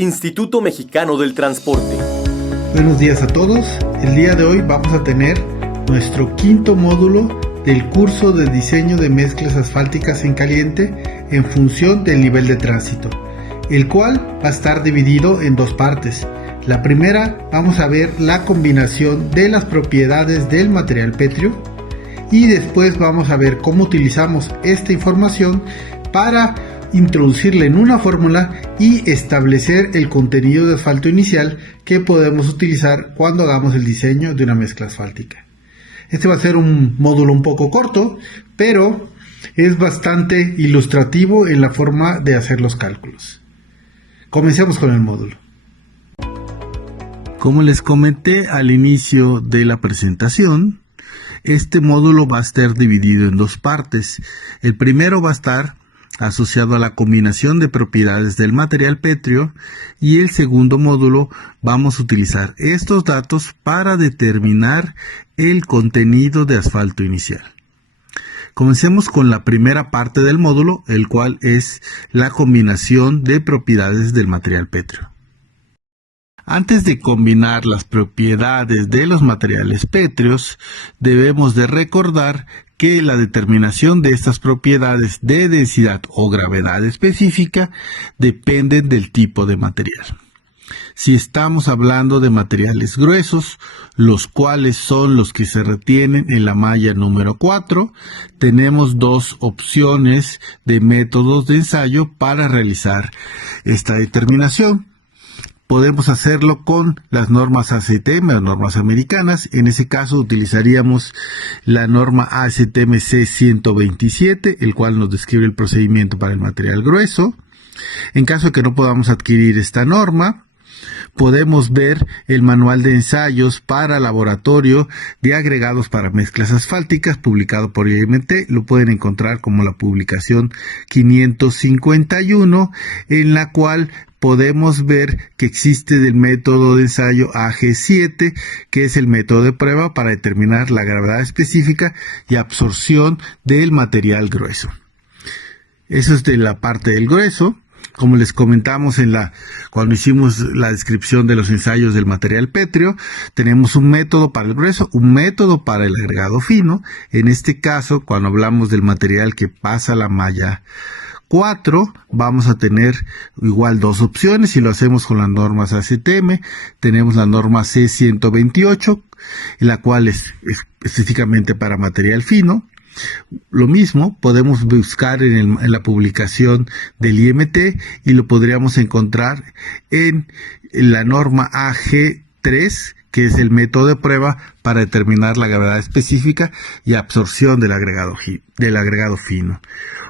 Instituto Mexicano del Transporte. Buenos días a todos. El día de hoy vamos a tener nuestro quinto módulo del curso de diseño de mezclas asfálticas en caliente en función del nivel de tránsito, el cual va a estar dividido en dos partes. La primera, vamos a ver la combinación de las propiedades del material pétreo y después vamos a ver cómo utilizamos esta información para introducirla en una fórmula y establecer el contenido de asfalto inicial que podemos utilizar cuando hagamos el diseño de una mezcla asfáltica. Este va a ser un módulo un poco corto, pero es bastante ilustrativo en la forma de hacer los cálculos. Comencemos con el módulo. Como les comenté al inicio de la presentación, este módulo va a estar dividido en dos partes. El primero va a estar asociado a la combinación de propiedades del material pétreo y el segundo módulo vamos a utilizar estos datos para determinar el contenido de asfalto inicial. Comencemos con la primera parte del módulo, el cual es la combinación de propiedades del material pétreo. Antes de combinar las propiedades de los materiales pétreos, debemos de recordar que la determinación de estas propiedades de densidad o gravedad específica dependen del tipo de material. Si estamos hablando de materiales gruesos, los cuales son los que se retienen en la malla número 4, tenemos dos opciones de métodos de ensayo para realizar esta determinación. Podemos hacerlo con las normas ASTM o normas americanas. En ese caso utilizaríamos la norma ASTM C127, el cual nos describe el procedimiento para el material grueso. En caso de que no podamos adquirir esta norma, podemos ver el manual de ensayos para laboratorio de agregados para mezclas asfálticas publicado por IMT. Lo pueden encontrar como la publicación 551, en la cual podemos ver que existe el método de ensayo AG7, que es el método de prueba para determinar la gravedad específica y absorción del material grueso. Eso es de la parte del grueso. Como les comentamos cuando hicimos la descripción de los ensayos del material pétreo, tenemos un método para el grueso, un método para el agregado fino. En este caso, cuando hablamos del material que pasa la malla 4, vamos a tener igual dos opciones. Si lo hacemos con las normas ASTM, tenemos la norma C128, la cual es específicamente para material fino. Lo mismo podemos buscar en la publicación del IMT y lo podríamos encontrar en la norma AG3, que es el método de prueba para determinar la gravedad específica y absorción del agregado fino.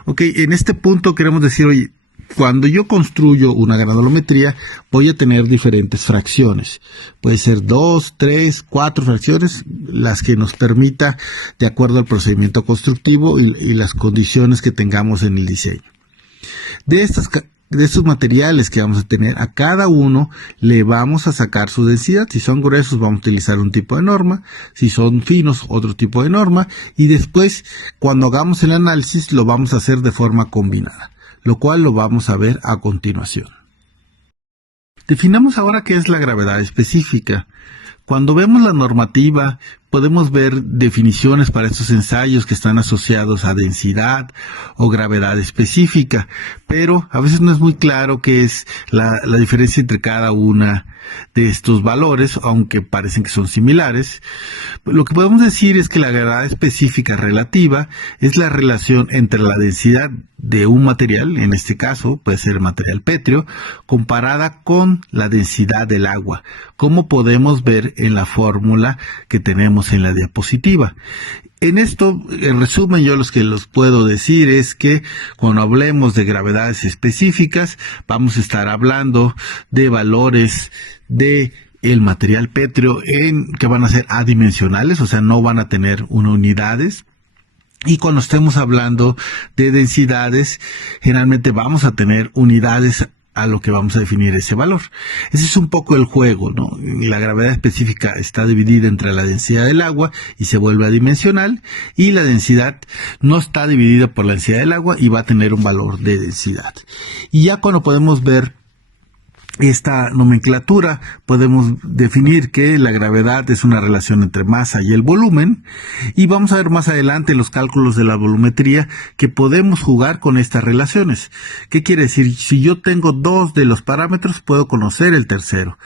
Ok, en este punto queremos decir, oye, cuando yo construyo una granulometría, voy a tener diferentes fracciones. Puede ser 2, 3, 4 fracciones, las que nos permita, de acuerdo al procedimiento constructivo y las condiciones que tengamos en el diseño. De estos materiales que vamos a tener, a cada uno le vamos a sacar su densidad. Si son gruesos, vamos a utilizar un tipo de norma. Si son finos, otro tipo de norma. Y después, cuando hagamos el análisis, lo vamos a hacer de forma combinada, lo cual lo vamos a ver a continuación. Definamos ahora qué es la gravedad específica. Cuando vemos la normativa, podemos ver definiciones para estos ensayos que están asociados a densidad o gravedad específica, pero a veces no es muy claro qué es la diferencia entre cada una de estos valores, aunque parecen que son similares. Lo que podemos decir es que la gravedad específica relativa es la relación entre la densidad de un material, en este caso puede ser el material pétreo, comparada con la densidad del agua, como podemos ver en la fórmula que tenemos en la diapositiva. En esto, en resumen, yo los que los puedo decir es que cuando hablemos de gravedades específicas, vamos a estar hablando de valores de el material pétreo que van a ser adimensionales, o sea, no van a tener unidades. Y cuando estemos hablando de densidades, generalmente vamos a tener unidades a lo que vamos a definir ese valor. Ese es un poco el juego, ¿no? La gravedad específica está dividida entre la densidad del agua y se vuelve adimensional, y la densidad no está dividida por la densidad del agua y va a tener un valor de densidad. Y ya cuando podemos ver esta nomenclatura podemos definir que la gravedad es una relación entre masa y el volumen, y vamos a ver más adelante en los cálculos de la volumetría que podemos jugar con estas relaciones. ¿Qué quiere decir? Si yo tengo dos de los parámetros, puedo conocer el tercero.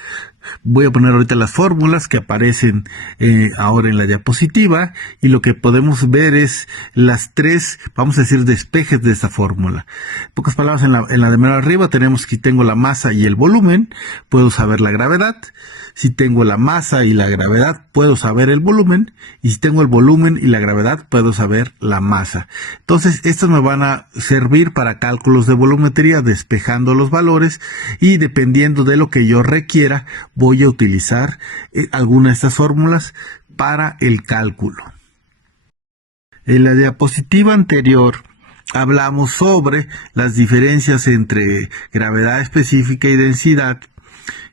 Voy a poner ahorita las fórmulas que aparecen ahora en la diapositiva, y lo que podemos ver es las tres, vamos a decir, despejes de esta fórmula. En pocas palabras, en la de menos arriba tenemos que tengo la masa y el volumen, puedo saber la gravedad. Si tengo la masa y la gravedad, puedo saber el volumen, y si tengo el volumen y la gravedad, puedo saber la masa. Entonces, estos me van a servir para cálculos de volumetría, despejando los valores, y dependiendo de lo que yo requiera, voy a utilizar alguna de estas fórmulas para el cálculo. En la diapositiva anterior hablamos sobre las diferencias entre gravedad específica y densidad.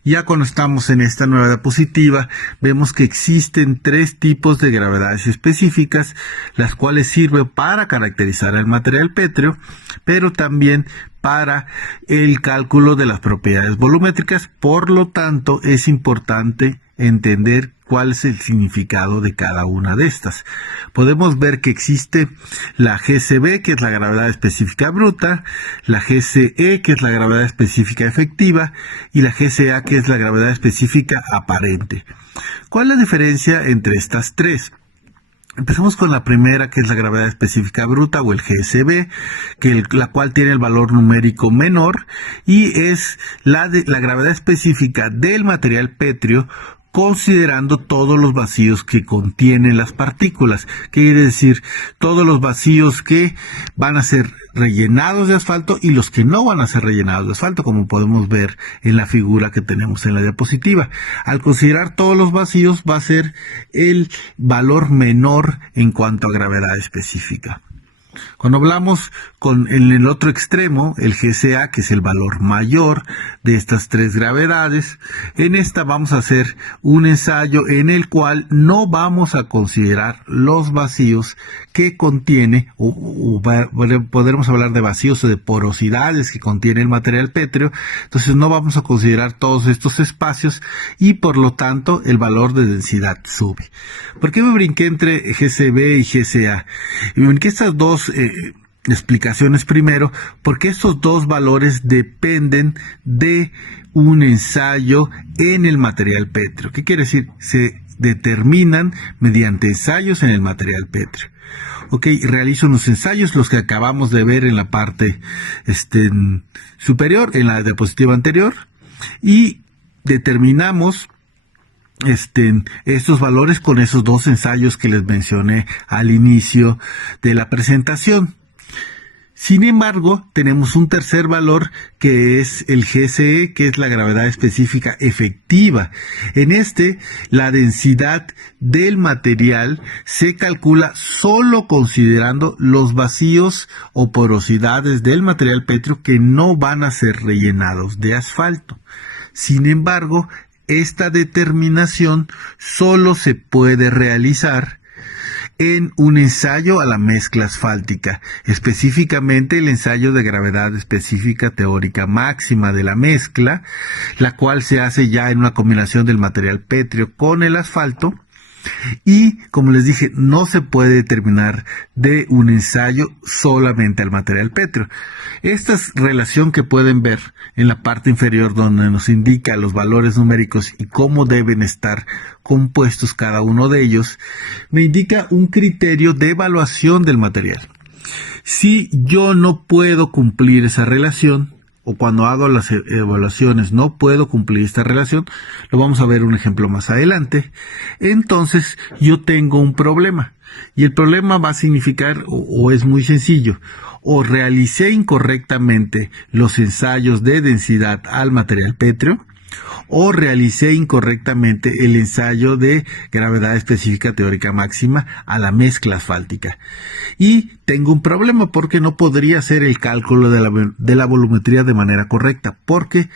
Ya cuando estamos en esta nueva diapositiva, vemos que existen tres tipos de gravedades específicas, las cuales sirven para caracterizar el material pétreo, pero también para el cálculo de las propiedades volumétricas. Por lo tanto, es importante entender cuál es el significado de cada una de estas. Podemos ver que existe la GCB, que es la gravedad específica bruta, la GCE, que es la gravedad específica efectiva, y la GCA, que es la gravedad específica aparente. ¿Cuál es la diferencia entre estas tres? Empezamos con la primera, que es la gravedad específica bruta, o el GSB, la cual tiene el valor numérico menor, y es la gravedad específica del material pétreo, considerando todos los vacíos que contienen las partículas. Quiere decir, todos los vacíos que van a ser rellenados de asfalto y los que no van a ser rellenados de asfalto, como podemos ver en la figura que tenemos en la diapositiva. Al considerar todos los vacíos, va a ser el valor menor en cuanto a gravedad específica. Cuando hablamos en el otro extremo, el GCA, que es el valor mayor de estas tres gravedades, en esta vamos a hacer un ensayo en el cual no vamos a considerar los vacíos que contiene, podremos hablar de vacíos o de porosidades que contiene el material pétreo. Entonces no vamos a considerar todos estos espacios, y por lo tanto el valor de densidad sube. ¿Por qué me brinqué entre GCB y GCA? Me brinqué estas dos explicaciones primero, porque estos dos valores dependen de un ensayo en el material pétreo. ¿Qué quiere decir? Se determinan mediante ensayos en el material pétreo. Ok, realizo unos ensayos, los que acabamos de ver en la parte superior, en la diapositiva anterior, y determinamos estos valores con esos dos ensayos que les mencioné al inicio de la presentación. Sin embargo, tenemos un tercer valor, que es el GCE, que es la gravedad específica efectiva. En la densidad del material se calcula solo considerando los vacíos o porosidades del material pétreo que no van a ser rellenados de asfalto. Sin embargo, esta determinación solo se puede realizar en un ensayo a la mezcla asfáltica, específicamente el ensayo de gravedad específica teórica máxima de la mezcla, la cual se hace ya en una combinación del material pétreo con el asfalto. Y, como les dije, no se puede determinar de un ensayo solamente al material pétreo. Esta relación que pueden ver en la parte inferior, donde nos indica los valores numéricos y cómo deben estar compuestos cada uno de ellos, me indica un criterio de evaluación del material. Si yo no puedo cumplir esa relación, o cuando hago las evaluaciones no puedo cumplir esta relación, lo vamos a ver un ejemplo más adelante, entonces yo tengo un problema. Y el problema va a significar, o es muy sencillo, o realicé incorrectamente los ensayos de densidad al material pétreo, o realicé incorrectamente el ensayo de gravedad específica teórica máxima a la mezcla asfáltica. Y tengo un problema porque no podría hacer el cálculo de la volumetría de manera correcta, porque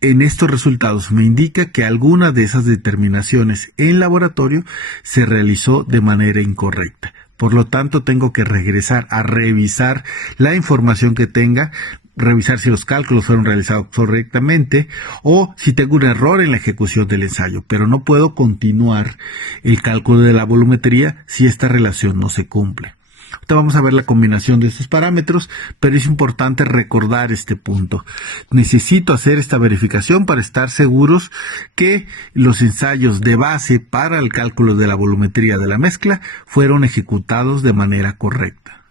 en estos resultados me indica que alguna de esas determinaciones en laboratorio se realizó de manera incorrecta. Por lo tanto, tengo que regresar a revisar la información que tenga, revisar si los cálculos fueron realizados correctamente o si tengo un error en la ejecución del ensayo, pero no puedo continuar el cálculo de la volumetría si esta relación no se cumple. Ahorita vamos a ver la combinación de estos parámetros, pero es importante recordar este punto. Necesito hacer esta verificación para estar seguros que los ensayos de base para el cálculo de la volumetría de la mezcla fueron ejecutados de manera correcta.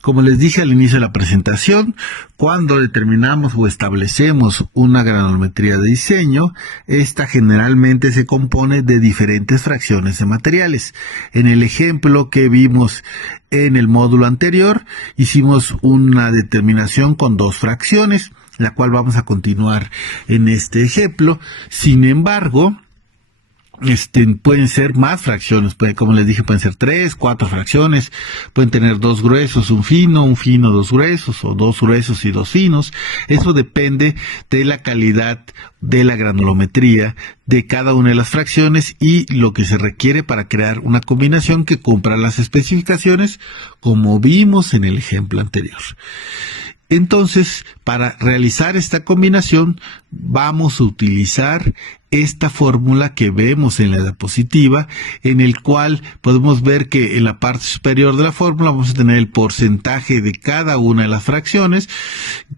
Como les dije al inicio de la presentación, cuando determinamos o establecemos una granulometría de diseño, esta generalmente se compone de diferentes fracciones de materiales. En el ejemplo que vimos en el módulo anterior, hicimos una determinación con 2 fracciones, la cual vamos a continuar en este ejemplo. Sin embargo, pueden ser más fracciones, como les dije, pueden ser 3, 4 fracciones, pueden tener 2 gruesos, un fino, 2 gruesos, o 2 gruesos y 2 finos. Eso depende de la calidad de la granulometría de cada una de las fracciones y lo que se requiere para crear una combinación que cumpla las especificaciones, como vimos en el ejemplo anterior. Entonces, para realizar esta combinación, vamos a utilizar esta fórmula que vemos en la diapositiva, en el cual podemos ver que en la parte superior de la fórmula vamos a tener el porcentaje de cada una de las fracciones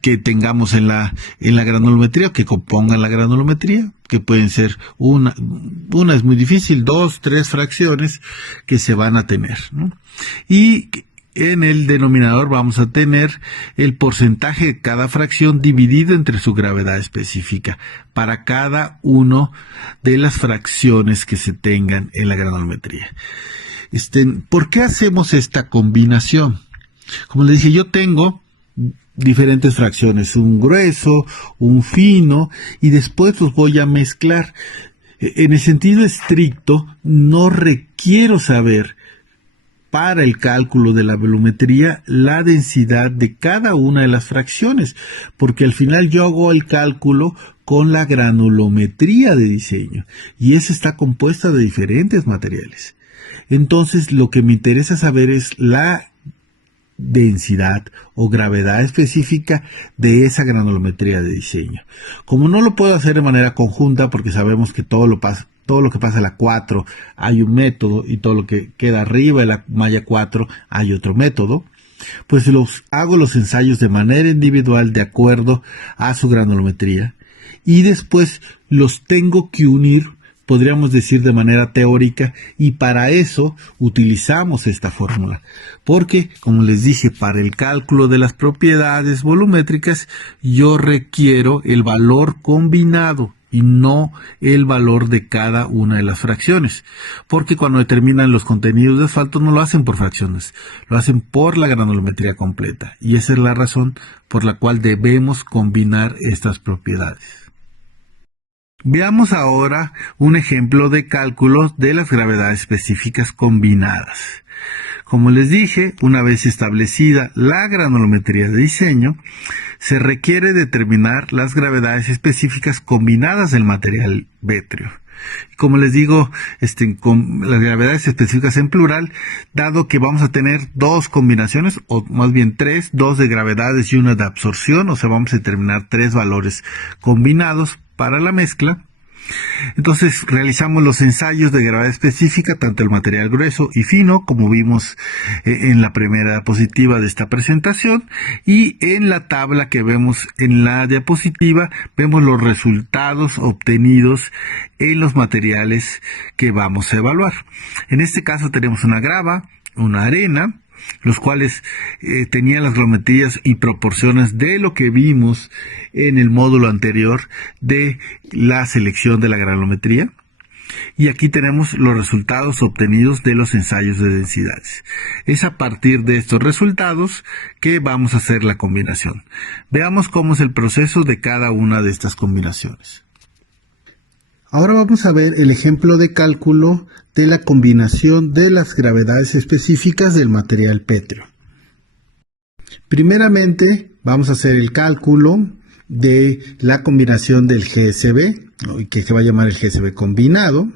que tengamos en la granulometría, que compongan la granulometría, que pueden ser una es muy difícil, 2, 3 fracciones que se van a tener, ¿no? Y en el denominador vamos a tener el porcentaje de cada fracción dividido entre su gravedad específica para cada una de las fracciones que se tengan en la granulometría. ¿Por qué hacemos esta combinación? Como les dije, yo tengo diferentes fracciones, un grueso, un fino, y después los voy a mezclar. En el sentido estricto, no requiero saber para el cálculo de la volumetría la densidad de cada una de las fracciones, porque al final yo hago el cálculo con la granulometría de diseño y esa está compuesta de diferentes materiales. Entonces lo que me interesa saber es la densidad o gravedad específica de esa granulometría de diseño. Como no lo puedo hacer de manera conjunta, porque sabemos que todo lo que pasa en la 4 hay un método y todo lo que queda arriba de la malla 4 hay otro método, pues hago los ensayos de manera individual de acuerdo a su granulometría y después los tengo que unir, podríamos decir de manera teórica, y para eso utilizamos esta fórmula, porque como les dije, para el cálculo de las propiedades volumétricas yo requiero el valor combinado y no el valor de cada una de las fracciones, porque cuando determinan los contenidos de asfalto no lo hacen por fracciones, lo hacen por la granulometría completa, y esa es la razón por la cual debemos combinar estas propiedades. Veamos ahora un ejemplo de cálculo de las gravedades específicas combinadas. Como les dije, una vez establecida la granulometría de diseño, se requiere determinar las gravedades específicas combinadas del material vétreo. Como les digo, con las gravedades específicas en plural, dado que vamos a tener 2 combinaciones, o más bien 3, 2 de gravedades y una de absorción, o sea, vamos a determinar 3 valores combinados para la mezcla. Entonces realizamos los ensayos de gravedad específica, tanto el material grueso y fino, como vimos en la primera diapositiva de esta presentación, y en la tabla que vemos en la diapositiva vemos los resultados obtenidos en los materiales que vamos a evaluar. En este caso tenemos una grava, una arena, los cuales tenían las geometrías y proporciones de lo que vimos en el módulo anterior de la selección de la granulometría. Y aquí tenemos los resultados obtenidos de los ensayos de densidades. Es a partir de estos resultados que vamos a hacer la combinación. Veamos cómo es el proceso de cada una de estas combinaciones. Ahora vamos a ver el ejemplo de cálculo de la combinación de las gravedades específicas del material pétreo. Primeramente vamos a hacer el cálculo de la combinación del GSB, que se va a llamar el GSB combinado.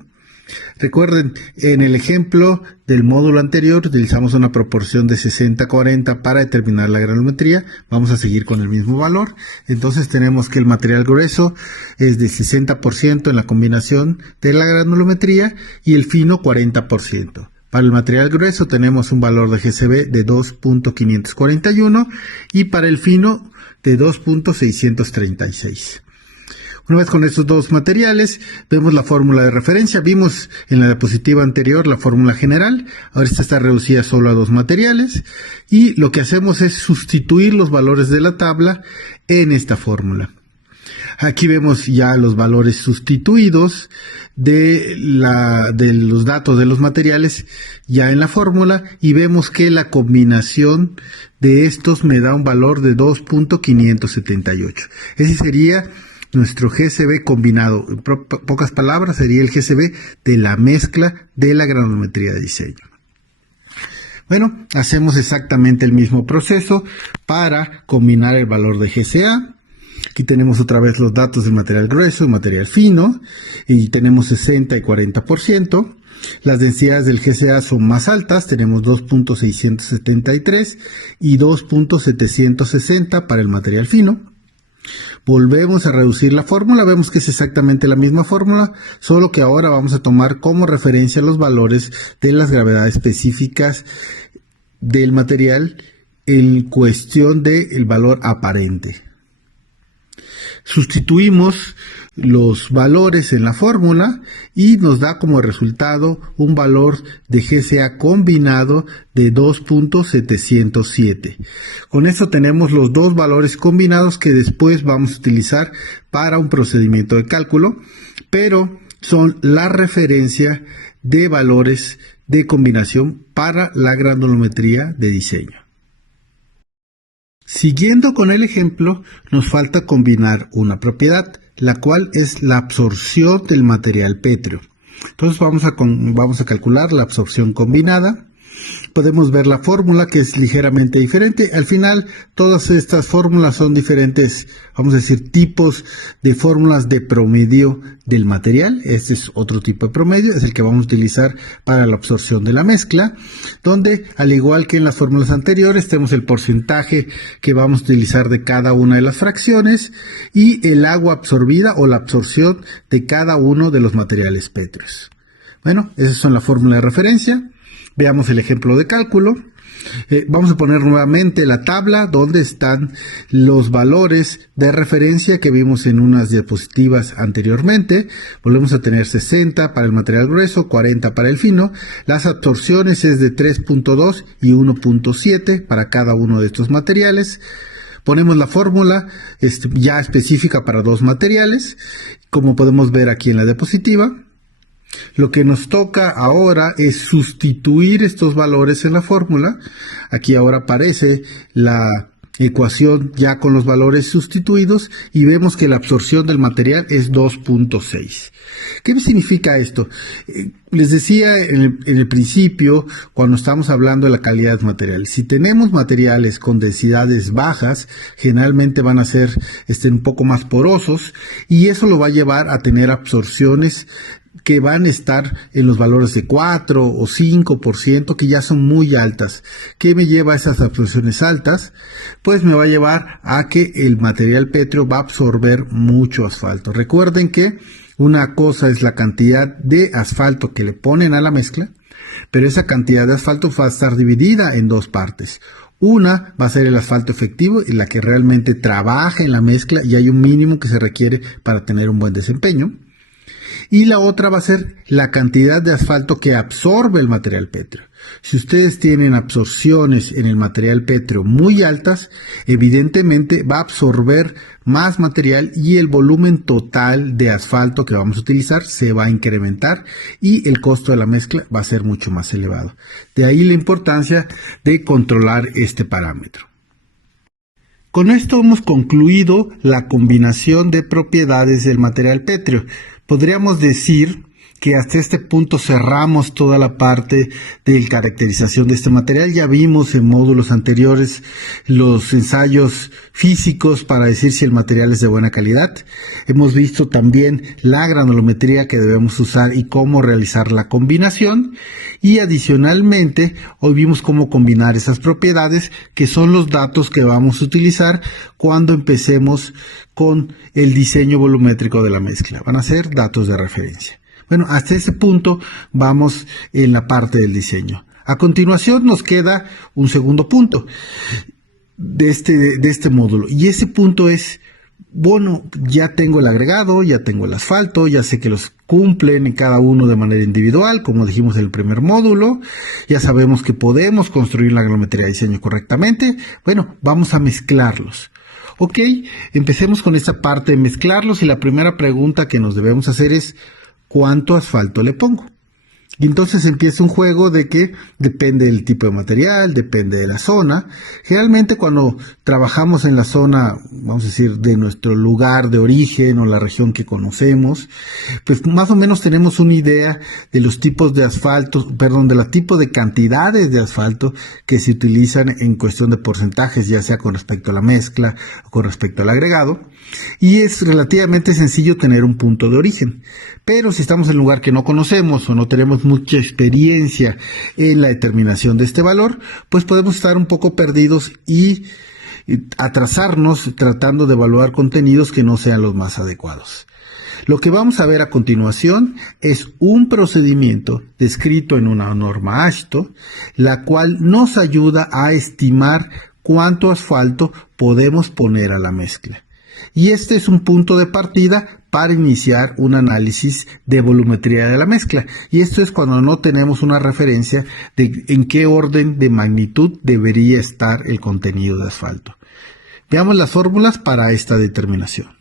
Recuerden, en el ejemplo del módulo anterior utilizamos una proporción de 60-40 para determinar la granulometría. Vamos a seguir con el mismo valor. Entonces tenemos que el material grueso es de 60% en la combinación de la granulometría y el fino 40%. Para el material grueso tenemos un valor de GCB de 2.541 y para el fino de 2.636. Una vez con estos dos materiales, vemos la fórmula de referencia. Vimos en la diapositiva anterior la fórmula general. Ahora esta está reducida solo a dos materiales. Y lo que hacemos es sustituir los valores de la tabla en esta fórmula. Aquí vemos ya los valores sustituidos de los datos de los materiales ya en la fórmula y vemos que la combinación de estos me da un valor de 2.578. Ese sería nuestro GCB combinado. En pocas palabras, sería el GCB de la mezcla de la granulometría de diseño. Bueno, hacemos exactamente el mismo proceso para combinar el valor de GCA. Aquí tenemos otra vez los datos del material grueso y material fino, y tenemos 60 y 40%. Las densidades del GCA son más altas, tenemos 2.673 y 2.760 para el material fino. Volvemos a reducir la fórmula, vemos que es exactamente la misma fórmula, solo que ahora vamos a tomar como referencia los valores de las gravedades específicas del material en cuestión del valor aparente. Sustituimos los valores en la fórmula y nos da como resultado un valor de GCA combinado de 2.707. Con esto tenemos los dos valores combinados que después vamos a utilizar para un procedimiento de cálculo, pero son la referencia de valores de combinación para la granulometría de diseño. Siguiendo con el ejemplo, nos falta combinar una propiedad, la cual es la absorción del material pétreo. Entonces vamos a calcular la absorción combinada. Podemos ver la fórmula, que es ligeramente diferente. Al final, todas estas fórmulas son diferentes, vamos a decir, tipos de fórmulas de promedio del material. Este es otro tipo de promedio, es el que vamos a utilizar para la absorción de la mezcla, donde, al igual que en las fórmulas anteriores, tenemos el porcentaje que vamos a utilizar de cada una de las fracciones y el agua absorbida o la absorción de cada uno de los materiales pétreos. Bueno, esas son la fórmula de referencia. Veamos el ejemplo de cálculo. Vamos a poner nuevamente la tabla donde están los valores de referencia que vimos en unas diapositivas anteriormente. Volvemos a tener 60 para el material grueso, 40 para el fino. Las absorciones es de 3.2 y 1.7 para cada uno de estos materiales. Ponemos la fórmula ya específica para dos materiales, como podemos ver aquí en la diapositiva. Lo que nos toca ahora es sustituir estos valores en la fórmula. Aquí ahora aparece la ecuación ya con los valores sustituidos y vemos que la absorción del material es 2.6. ¿Qué significa esto? Les decía en el principio, cuando estamos hablando de la calidad del material, si tenemos materiales con densidades bajas, generalmente van a ser un poco más porosos y eso lo va a llevar a tener absorciones que van a estar en los valores de 4 o 5%, que ya son muy altas. ¿Qué me lleva a esas absorciones altas? Pues me va a llevar a que el material pétreo va a absorber mucho asfalto. Recuerden que una cosa es la cantidad de asfalto que le ponen a la mezcla, pero esa cantidad de asfalto va a estar dividida en dos partes. Una va a ser el asfalto efectivo y la que realmente trabaja en la mezcla y hay un mínimo que se requiere para tener un buen desempeño. Y la otra va a ser la cantidad de asfalto que absorbe el material pétreo. Si ustedes tienen absorciones en el material pétreo muy altas, evidentemente va a absorber más material y el volumen total de asfalto que vamos a utilizar se va a incrementar y el costo de la mezcla va a ser mucho más elevado. De ahí la importancia de controlar este parámetro. Con esto hemos concluido la combinación de propiedades del material pétreo. Podríamos decir que hasta este punto cerramos toda la parte de caracterización de este material. Ya vimos en módulos anteriores los ensayos físicos para decir si el material es de buena calidad. Hemos visto también la granulometría que debemos usar y cómo realizar la combinación. Y adicionalmente, hoy vimos cómo combinar esas propiedades, que son los datos que vamos a utilizar cuando empecemos con el diseño volumétrico de la mezcla. Van a ser datos de referencia. Bueno, hasta ese punto vamos en la parte del diseño. A continuación nos queda un segundo punto de este módulo. Y ese punto es, bueno, ya tengo el agregado, ya tengo el asfalto, ya sé que los cumplen en cada uno de manera individual, como dijimos en el primer módulo. Ya sabemos que podemos construir la granulometría de diseño correctamente. Bueno, vamos a mezclarlos. Ok, empecemos con esta parte de mezclarlos y la primera pregunta que nos debemos hacer es, ¿cuánto asfalto le pongo? Y entonces empieza un juego de que depende del tipo de material, depende de la zona. Generalmente cuando trabajamos en la zona, vamos a decir, de nuestro lugar de origen o la región que conocemos, pues más o menos tenemos una idea de los tipos de asfalto, de los tipos de cantidades de asfalto que se utilizan en cuestión de porcentajes, ya sea con respecto a la mezcla o con respecto al agregado. Y es relativamente sencillo tener un punto de origen. Pero si estamos en un lugar que no conocemos o no tenemos mucha experiencia en la determinación de este valor, pues podemos estar un poco perdidos y atrasarnos tratando de evaluar contenidos que no sean los más adecuados. Lo que vamos a ver a continuación es un procedimiento descrito en una norma AASHTO, la cual nos ayuda a estimar cuánto asfalto podemos poner a la mezcla. Y este es un punto de partida para iniciar un análisis de volumetría de la mezcla. Y esto es cuando no tenemos una referencia de en qué orden de magnitud debería estar el contenido de asfalto. Veamos las fórmulas para esta determinación.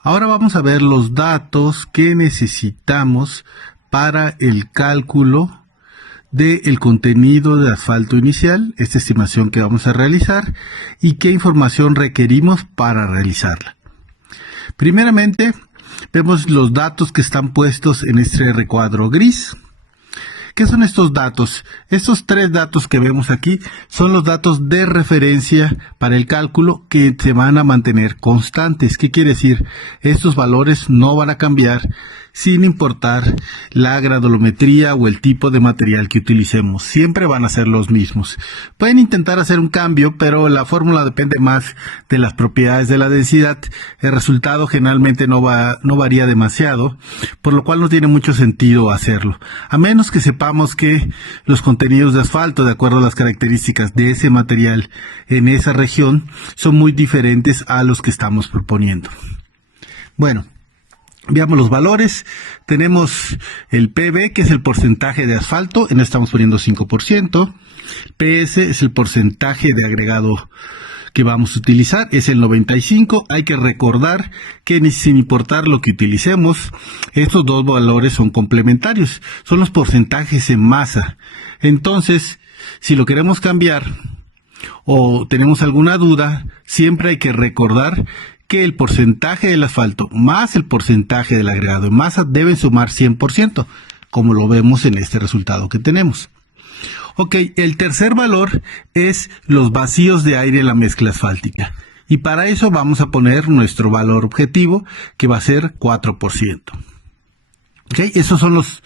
Ahora vamos a ver los datos que necesitamos para el cálculo del contenido de asfalto inicial, esta estimación que vamos a realizar, y qué información requerimos para realizarla. Primeramente, vemos los datos que están puestos en este recuadro gris. ¿Qué son estos datos? Estos tres datos que vemos aquí son los datos de referencia para el cálculo que se van a mantener constantes. ¿Qué quiere decir? Estos valores no van a cambiar sin importar la granulometría o el tipo de material que utilicemos. Siempre van a ser los mismos. Pueden intentar hacer un cambio, pero la fórmula depende más de las propiedades de la densidad. El resultado generalmente no varía demasiado, por lo cual no tiene mucho sentido hacerlo. A menos que sepamos que los contenidos de asfalto, de acuerdo a las características de ese material en esa región, son muy diferentes a los que estamos proponiendo. Bueno, veamos los valores. Tenemos el PB, que es el porcentaje de asfalto, en este estamos poniendo 5%. PS es el porcentaje de agregado que vamos a utilizar, es el 95%. Hay que recordar que sin importar lo que utilicemos, estos dos valores son complementarios, son los porcentajes en masa. Entonces, si lo queremos cambiar o tenemos alguna duda, siempre hay que recordar que el porcentaje del asfalto más el porcentaje del agregado en masa deben sumar 100%, como lo vemos en este resultado que tenemos. Ok, el tercer valor es los vacíos de aire en la mezcla asfáltica. Y para eso vamos a poner nuestro valor objetivo, que va a ser 4%. Ok, esos son los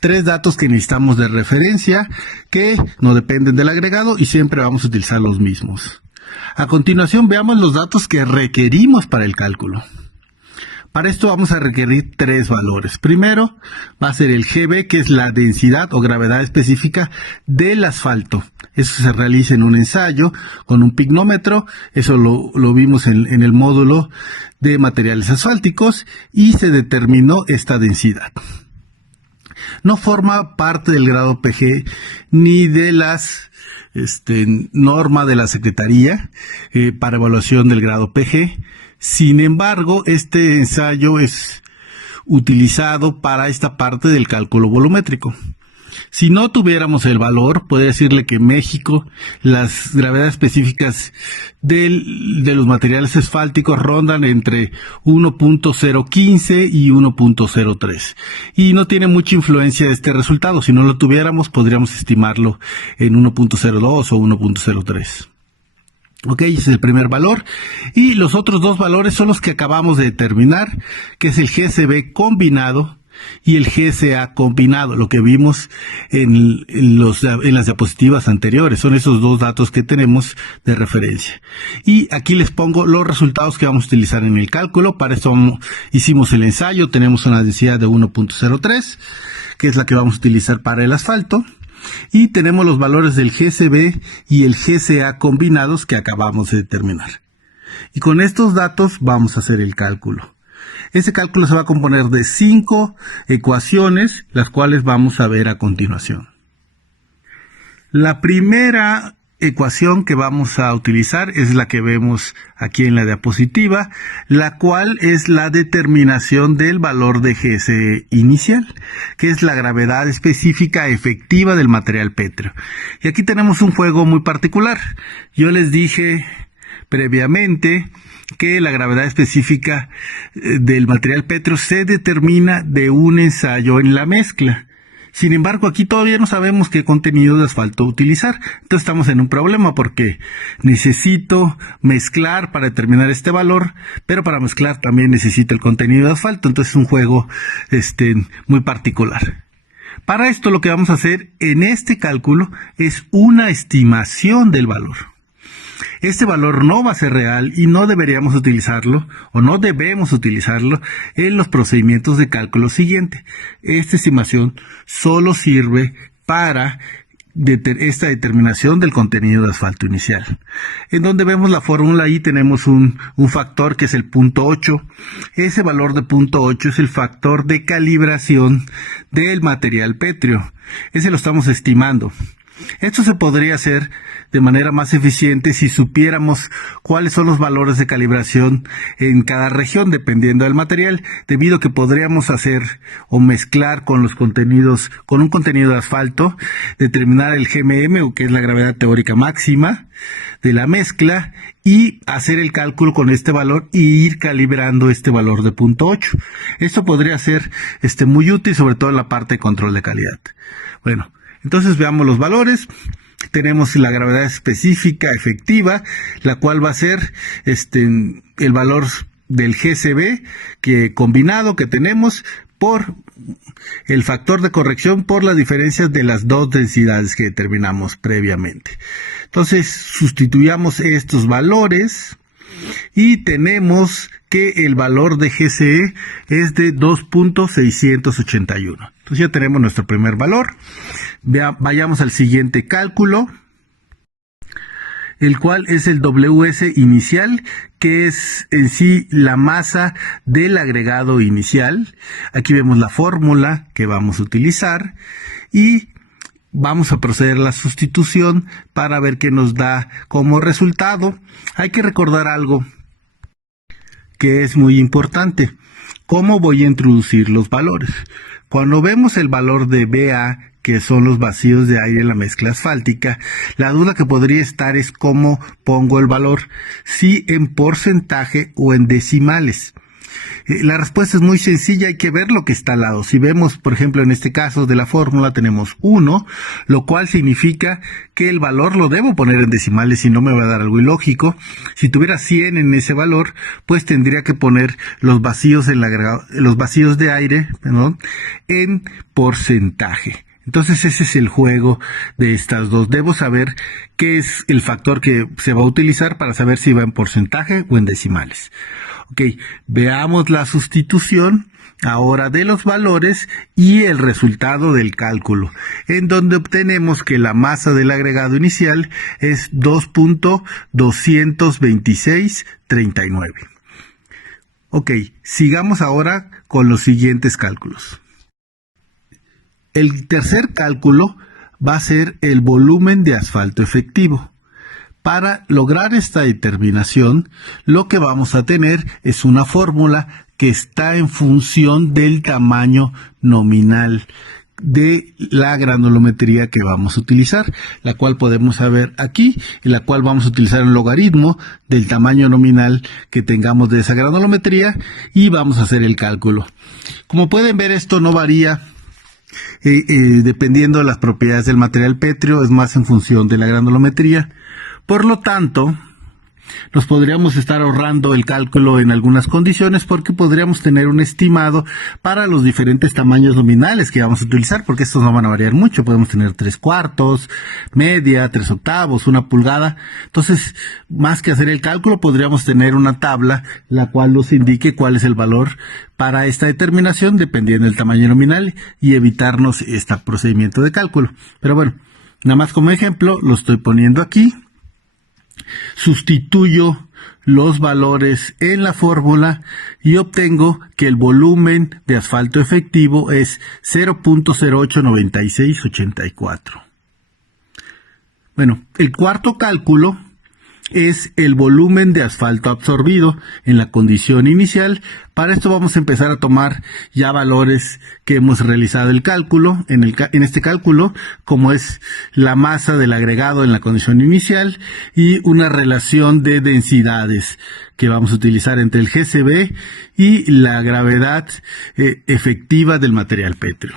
tres datos que necesitamos de referencia, que no dependen del agregado y siempre vamos a utilizar los mismos. A continuación veamos los datos que requerimos para el cálculo. Para esto vamos a requerir tres valores. Primero va a ser el GB, que es la densidad o gravedad específica del asfalto. Eso se realiza en un ensayo con un pignómetro. Eso lo vimos en el módulo de materiales asfálticos y se determinó esta densidad. No forma parte del grado PG ni de las norma de la Secretaría para evaluación del grado PG. Sin embargo, este ensayo es utilizado para esta parte del cálculo volumétrico. Si no tuviéramos el valor, podría decirle que en México las gravedades específicas de los materiales asfálticos rondan entre 1.015 y 1.03. Y no tiene mucha influencia este resultado. Si no lo tuviéramos, podríamos estimarlo en 1.02 o 1.03. Ok, ese es el primer valor. Y los otros dos valores son los que acabamos de determinar, que es el GCB combinado y el GCA combinado, lo que vimos en las diapositivas anteriores. Son esos dos datos que tenemos de referencia. Y aquí les pongo los resultados que vamos a utilizar en el cálculo. Para eso hicimos el ensayo. Tenemos una densidad de 1.03, que es la que vamos a utilizar para el asfalto. Y tenemos los valores del GCB y el GCA combinados que acabamos de determinar. Y con estos datos vamos a hacer el cálculo. Ese cálculo se va a componer de 5 ecuaciones, las cuales vamos a ver a continuación. La primera ecuación que vamos a utilizar es la que vemos aquí en la diapositiva, la cual es la determinación del valor de GCE inicial, que es la gravedad específica efectiva del material pétreo. Y aquí tenemos un juego muy particular. Yo les dije previamente que la gravedad específica del material pétreo se determina de un ensayo en la mezcla. Sin embargo, aquí todavía no sabemos qué contenido de asfalto utilizar. Entonces estamos en un problema porque necesito mezclar para determinar este valor, pero para mezclar también necesito el contenido de asfalto. Entonces es un juego muy particular. Para esto lo que vamos a hacer en este cálculo es una estimación del valor. Este valor no va a ser real y no deberíamos utilizarlo o no debemos utilizarlo en los procedimientos de cálculo siguiente. Esta estimación solo sirve para esta determinación del contenido de asfalto inicial. En donde vemos la fórmula, ahí tenemos un factor que es el 0.8. Ese valor de 0.8 es el factor de calibración del material pétreo. Ese lo estamos estimando. Esto se podría hacer de manera más eficiente si supiéramos cuáles son los valores de calibración en cada región, dependiendo del material, debido a que podríamos hacer o mezclar con los contenidos, con un contenido de asfalto, determinar el GMM, o que es la gravedad teórica máxima de la mezcla, y hacer el cálculo con este valor y ir calibrando este valor de 0.8. Esto podría ser muy útil, sobre todo en la parte de control de calidad. Bueno, entonces veamos los valores. Tenemos la gravedad específica efectiva, la cual va a ser el valor del GCB combinado que tenemos por el factor de corrección por las diferencias de las dos densidades que determinamos previamente. Entonces sustituyamos estos valores y tenemos que el valor de GCE es de 2.681. Entonces ya tenemos nuestro primer valor. Vayamos al siguiente cálculo, el cual es el WS inicial, que es en sí la masa del agregado inicial. Aquí vemos la fórmula que vamos a utilizar y vamos a proceder a la sustitución para ver qué nos da como resultado. Hay que recordar algo que es muy importante. ¿Cómo voy a introducir los valores? Cuando vemos el valor de BA, que son los vacíos de aire en la mezcla asfáltica, la duda que podría estar es cómo pongo el valor, si en porcentaje o en decimales. La respuesta es muy sencilla, hay que ver lo que está al lado. Si vemos, por ejemplo, en este caso de la fórmula tenemos 1, lo cual significa que el valor lo debo poner en decimales, si no me va a dar algo ilógico. Si tuviera 100 en ese valor, pues tendría que poner los vacíos de aire, en porcentaje. Entonces ese es el juego de estas dos. Debo saber qué es el factor que se va a utilizar para saber si va en porcentaje o en decimales. Ok, veamos la sustitución ahora de los valores y el resultado del cálculo, en donde obtenemos que la masa del agregado inicial es 2.22639. Ok, sigamos ahora con los siguientes cálculos. El tercer cálculo va a ser el volumen de asfalto efectivo. Para lograr esta determinación, lo que vamos a tener es una fórmula que está en función del tamaño nominal de la granulometría que vamos a utilizar, la cual podemos saber aquí, en la cual vamos a utilizar un logaritmo del tamaño nominal que tengamos de esa granulometría y vamos a hacer el cálculo. Como pueden ver, esto no varía dependiendo de las propiedades del material pétreo, es más en función de la granulometría. Por lo tanto, nos podríamos estar ahorrando el cálculo en algunas condiciones porque podríamos tener un estimado para los diferentes tamaños nominales que vamos a utilizar, porque estos no van a variar mucho. Podemos tener 3/4, media, 3/8, 1 pulgada. Entonces, más que hacer el cálculo, podríamos tener una tabla la cual nos indique cuál es el valor para esta determinación dependiendo del tamaño nominal y evitarnos este procedimiento de cálculo. Pero bueno, nada más como ejemplo, lo estoy poniendo aquí. Sustituyo los valores en la fórmula y obtengo que el volumen de asfalto efectivo es 0.089684. Bueno, el cuarto cálculo es el volumen de asfalto absorbido en la condición inicial. Para esto vamos a empezar a tomar ya valores que hemos realizado el cálculo, en este cálculo, como es la masa del agregado en la condición inicial y una relación de densidades que vamos a utilizar entre el GCB y la gravedad efectiva del material pétreo.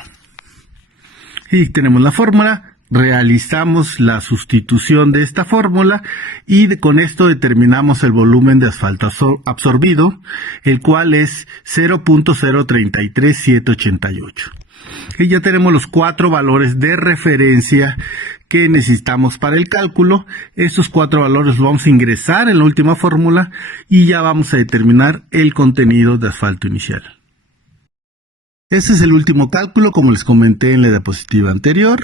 Y tenemos la fórmula. Realizamos la sustitución de esta fórmula y con esto determinamos el volumen de asfalto absorbido, el cual es 0.033788. Y ya tenemos los 4 valores de referencia que necesitamos para el cálculo. Estos 4 valores los vamos a ingresar en la última fórmula y ya vamos a determinar el contenido de asfalto inicial. Este es el último cálculo, como les comenté en la diapositiva anterior,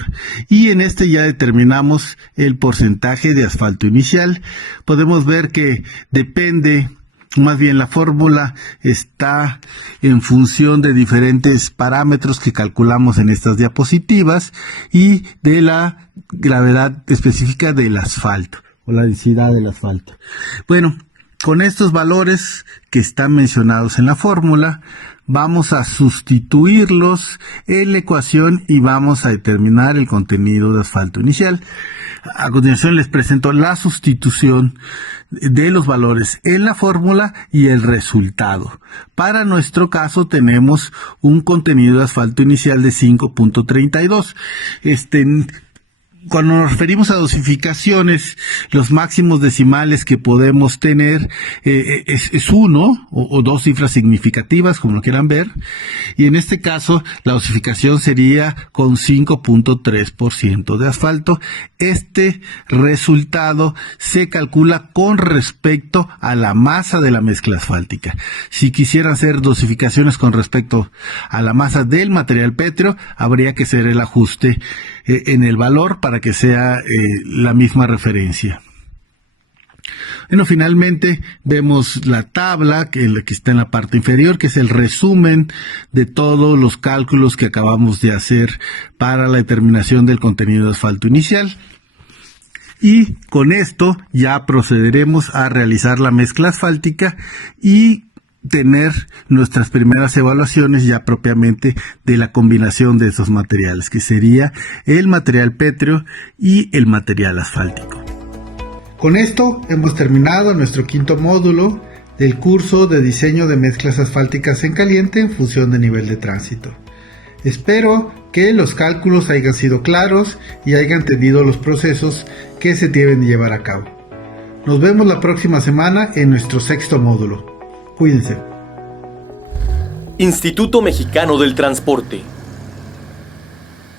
y en este ya determinamos el porcentaje de asfalto inicial. Podemos ver que depende, más bien la fórmula está en función de diferentes parámetros que calculamos en estas diapositivas y de la gravedad específica del asfalto o la densidad del asfalto. Bueno, con estos valores que están mencionados en la fórmula, vamos a sustituirlos en la ecuación y vamos a determinar el contenido de asfalto inicial. A continuación les presento la sustitución de los valores en la fórmula y el resultado. Para nuestro caso tenemos un contenido de asfalto inicial de 5.32. Cuando nos referimos a dosificaciones, los máximos decimales que podemos tener es 1 o 2 cifras significativas, como lo quieran ver, y en este caso la dosificación sería con 5.3% de asfalto. Este resultado se calcula con respecto a la masa de la mezcla asfáltica. Si quisieran hacer dosificaciones con respecto a la masa del material pétreo, habría que hacer el ajuste en el valor para que sea la misma referencia. Bueno, finalmente vemos la tabla que está en la parte inferior, que es el resumen de todos los cálculos que acabamos de hacer para la determinación del contenido de asfalto inicial. Y con esto ya procederemos a realizar la mezcla asfáltica y tener nuestras primeras evaluaciones ya propiamente de la combinación de esos materiales, que sería el material pétreo y el material asfáltico. Con esto hemos terminado nuestro 5º módulo del curso de diseño de mezclas asfálticas en caliente en función de nivel de tránsito. Espero que los cálculos hayan sido claros y hayan entendido los procesos que se deben llevar a cabo. Nos vemos la próxima semana en nuestro 6º módulo. Cuídense. Instituto Mexicano del Transporte.